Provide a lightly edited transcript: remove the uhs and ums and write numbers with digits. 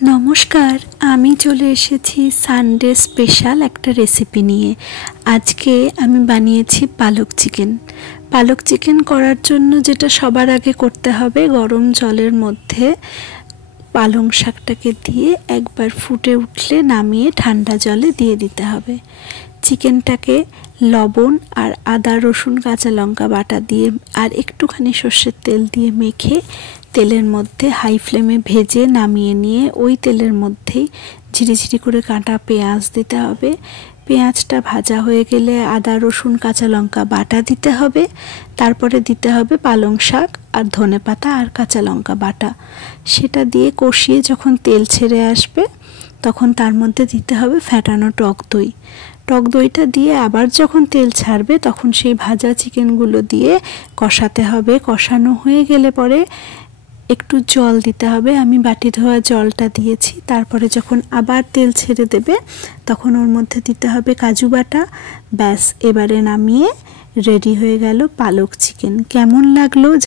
নমস্কার, আমি চলে এসেছি সানডে স্পেশাল একটা রেসিপি নিয়ে। আজকে আমি বানিয়েছি পালক চিকেন। পালক চিকেন করার জন্য যেটা সবার আগে করতে হবে, গরম জলের মধ্যে পালং শাকটাকে দিয়ে একবার ফুটে উঠলে নামিয়ে ঠান্ডা জলে দিয়ে দিতে হবে। চিকেনটাকে লবণ আর আদা রসুন কাঁচা লঙ্কা বাটা দিয়ে আর একটুখানি সর্ষের তেল দিয়ে মেখে তেলের মধ্যে হাই ফ্লেমে ভেজে নামিয়ে নিয়ে ওই তেলের মধ্যেই ঝিরিঝিরি করে কাটা পেঁয়াজ দিতে হবে। পেঁয়াজটা ভাজা হয়ে গেলে আদা রসুন কাঁচা লঙ্কা বাটা দিতে হবে। তারপরে দিতে হবে পালং শাক আর ধনেপাতা আর কাঁচা লঙ্কা বাটা। সেটা দিয়ে কষিয়ে যখন তেল ছেড়ে আসবে তখন তার মধ্যে দিতে হবে ফ্যাটানো টক দই। টক দইটা দিয়ে আবার যখন তেল ছাড়বে তখন সেই ভাজা চিকেনগুলো দিয়ে কষাতে হবে। কষানো হয়ে গেলে পরে একটু জল দিতে হবে। আমি বাটি ধোয়া জলটা দিয়েছি। তারপরে যখন আবার তেল ছেড়ে দেবে তখন ওর মধ্যে দিতে হবে কাজু বাটা। ব্যাস, এবারে নামিয়ে রেডি হয়ে গেল পালক চিকেন। কেমন লাগলো